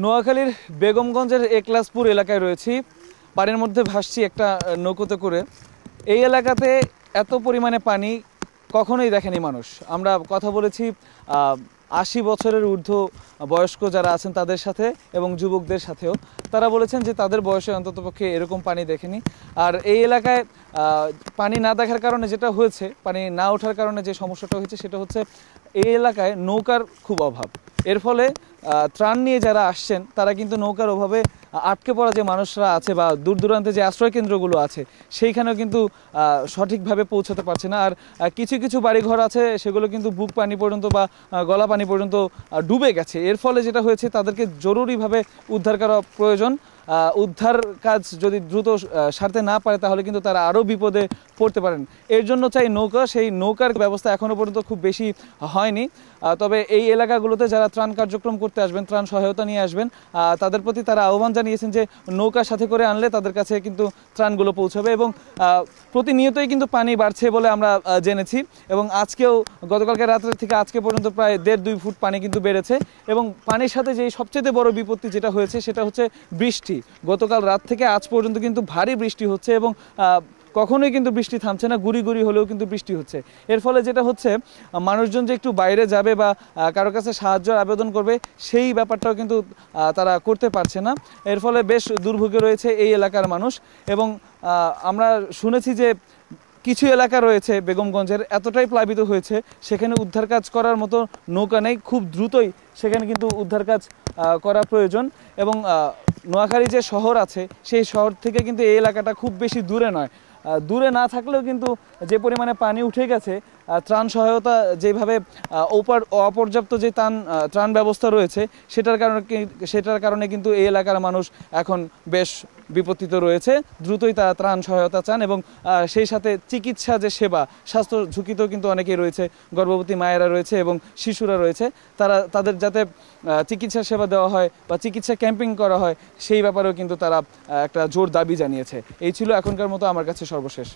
নোয়াখালীর বেগমগঞ্জের একলাসপুর এলাকায় রয়েছি। পানির মধ্যে ভাসছি একটা নৌকোতে করে। এই এলাকাতে এত পরিমাণে পানি কখনোই দেখেনি মানুষ। আমরা কথা বলেছি ৮০ বছরের ঊর্ধ্ব বয়স্ক যারা আছেন তাদের সাথে এবং যুবকদের সাথেও। তারা বলেছেন যে তাদের বয়সে অন্ততপক্ষে এরকম পানি দেখেনি। আর এই এলাকায় পানি না দেখার কারণে যেটা হয়েছে, পানি না ওঠার কারণে যে সমস্যাটা হয়েছে সেটা হচ্ছে এই এলাকায় নৌকার খুব অভাব। এর ফলে ত্রাণ নিয়ে যারা আসছেন তারা কিন্তু নৌকার অভাবে আটকে পড়া যে মানুষরা আছে বা দূর দূরান্তে যে আশ্রয় কেন্দ্রগুলো আছে সেইখানেও কিন্তু সঠিকভাবে পৌঁছাতে পারছে না। আর কিছু কিছু বাড়িঘর আছে সেগুলো কিন্তু বুক পানি পর্যন্ত বা গলা পানি পর্যন্ত ডুবে গেছে। এর ফলে যেটা হয়েছে তাদেরকে জরুরিভাবে উদ্ধার করা প্রয়োজন। উদ্ধার কাজ যদি দ্রুত সারতে না পারে তাহলে কিন্তু তারা আরও বিপদে পড়তে পারেন। এর জন্য চাই নৌকা। সেই নৌকার ব্যবস্থা এখনও পর্যন্ত খুব বেশি হয়নি। তবে এই এলাকাগুলোতে যারা ত্রাণ কার্যক্রম করতে আসবেন, ত্রাণ সহায়তা নিয়ে আসবেন, তাদের প্রতি তারা আহ্বান জানিয়েছেন যে নৌকা সাথে করে আনলে তাদের কাছে কিন্তু ত্রাণগুলো পৌঁছাবে। এবং প্রতিনিয়তই কিন্তু পানি বাড়ছে বলে আমরা জেনেছি। এবং আজকেও গতকালকে রাত্রের থেকে আজকে পর্যন্ত প্রায় ১.৫-২ ফুট পানি কিন্তু বেড়েছে। এবং পানির সাথে যেই সবচেয়ে বড় বিপত্তি যেটা হয়েছে সেটা হচ্ছে বৃষ্টি। গতকাল রাত থেকে আজ পর্যন্ত কিন্তু ভারী বৃষ্টি হচ্ছে এবং কখনোই কিন্তু বৃষ্টি থামছে না, গুড়ি গুড়ি হলেও কিন্তু বৃষ্টি হচ্ছে। এর ফলে যেটা হচ্ছে মানুষজন যে একটু বাইরে যাবে বা কারো কাছে সাহায্যের আবেদন করবে সেই ব্যাপারটাও কিন্তু তারা করতে পারছে না। এর ফলে বেশ দুর্ভোগে রয়েছে এই এলাকার মানুষ। এবং আমরা শুনেছি যে কিছু এলাকা রয়েছে বেগমগঞ্জের এতটাই প্লাবিত হয়েছে সেখানে উদ্ধার কাজ করার মতো নৌকা নেই। খুব দ্রুতই সেখানে কিন্তু উদ্ধার কাজ করা প্রয়োজন। এবং নোয়াখালী যে শহর আছে সেই শহর থেকে কিন্তু এই এলাকাটা খুব বেশি দূরে নয়। দূরে না থাকলেও কিন্তু যে পরিমাণে পানি উঠে গেছে, ত্রাণ সহায়তা যেভাবে অপর্যাপ্ত যে ত্রাণ ব্যবস্থা রয়েছে সেটার কারণে কিন্তু এই এলাকার মানুষ এখন বেশ বিপত্তিত রয়েছে। দ্রুতই তারা ত্রাণ সহায়তা চান এবং সেই সাথে চিকিৎসা যে সেবা, স্বাস্থ্য ঝুঁকিতেও কিন্তু অনেকেই রয়েছে, গর্ভবতী মায়েরা রয়েছে এবং শিশুরা রয়েছে। তাদের যাতে চিকিৎসা সেবা দেওয়া হয় বা চিকিৎসা ক্যাম্পিং করা হয় সেই ব্যাপারেও কিন্তু তারা একটা জোর দাবি জানিয়েছে। এই ছিল এখনকার মতো আমার কাছে সর্বশেষ।